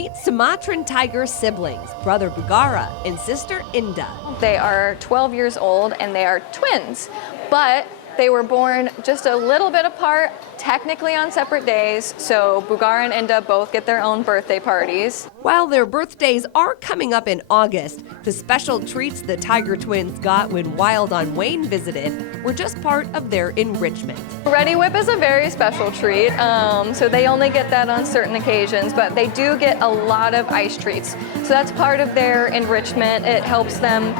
Meet Sumatran tiger siblings, brother Bugara and sister Inda. They are 12 years old and they are twins, but they were born just a little bit apart, technically on separate days, so Bugara and Inda both get their own birthday parties. While their birthdays are coming up in August, the special treats the tiger twins got when Wild on Wayne visited were just part of their enrichment. Ready Whip is a very special treat, so they only get that on certain occasions, but they do get a lot of ice treats. So that's part of their enrichment. It helps them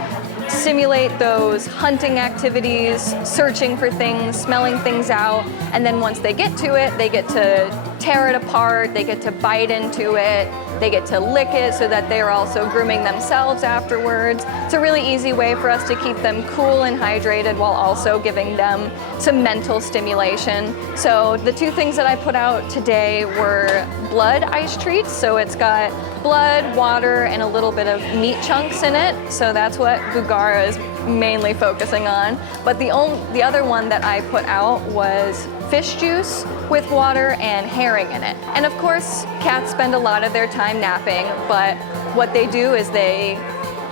simulate those hunting activities, searching for things, smelling things out, and then once they get to it, they get to tear it apart, they get to bite into it, they get to lick it so that they're also grooming themselves afterwards. It's a really easy way for us to keep them cool and hydrated while also giving them some mental stimulation. So the two things that I put out today were blood ice treats, so it's got blood, water, and a little bit of meat chunks in it. So that's what Bugara is mainly focusing on. But the other one that I put out was fish juice with water and herring in it. And of course, cats spend a lot of their time napping, but what they do is they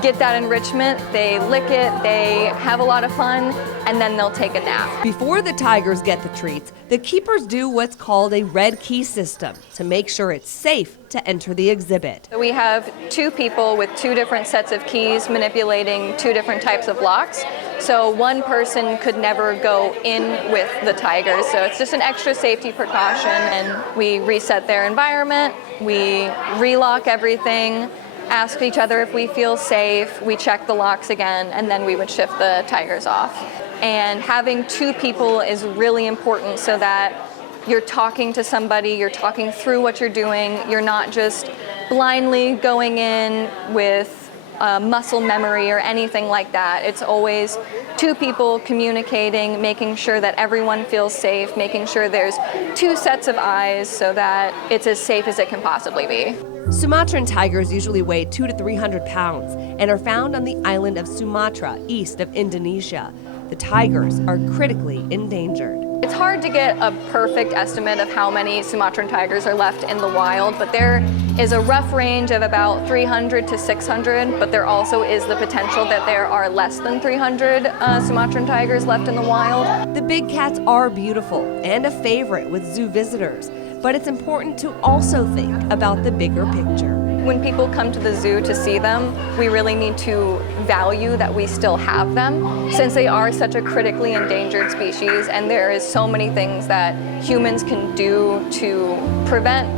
get that enrichment, they lick it, they have a lot of fun, and then they'll take a nap. Before the tigers get the treats, the keepers do what's called a red key system to make sure it's safe to enter the exhibit. We have two people with two different sets of keys manipulating two different types of locks. So one person could never go in with the tigers. So it's just an extra safety precaution, and we reset their environment, we relock everything, ask each other if we feel safe, we check the locks again, and then we would shift the tigers off. And having two people is really important so that you're talking to somebody, you're talking through what you're doing, you're not just blindly going in with muscle memory or anything like that. It's always two people communicating, making sure that everyone feels safe, making sure there's two sets of eyes so that it's as safe as it can possibly be. Sumatran tigers usually weigh 200 to 300 pounds and are found on the island of Sumatra, east of Indonesia. The tigers are critically endangered. It's hard to get a perfect estimate of how many Sumatran tigers are left in the wild, but there is a rough range of about 300 to 600, but there also is the potential that there are less than 300 Sumatran tigers left in the wild. The big cats are beautiful and a favorite with zoo visitors, but it's important to also think about the bigger picture. When people come to the zoo to see them, we really need to value that we still have them, since they are such a critically endangered species, and there is so many things that humans can do to prevent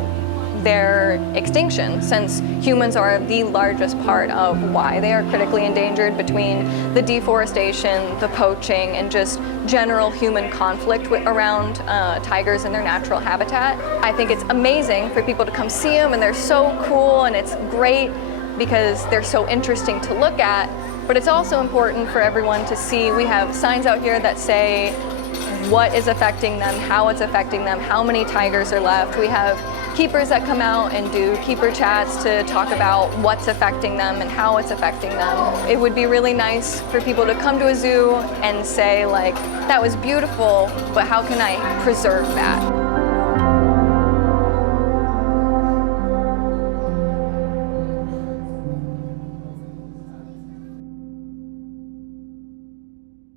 their extinction, since humans are the largest part of why they are critically endangered, between the deforestation, the poaching, and just general human conflict around tigers in their natural habitat. I think it's amazing for people to come see them, and they're so cool, and it's great because they're so interesting to look at, but it's also important for everyone to see. We have signs out here that say what is affecting them, how it's affecting them, how many tigers are left. We have keepers that come out and do keeper chats to talk about what's affecting them and how it's affecting them. It would be really nice for people to come to a zoo and say, like, that was beautiful, but how can I preserve that?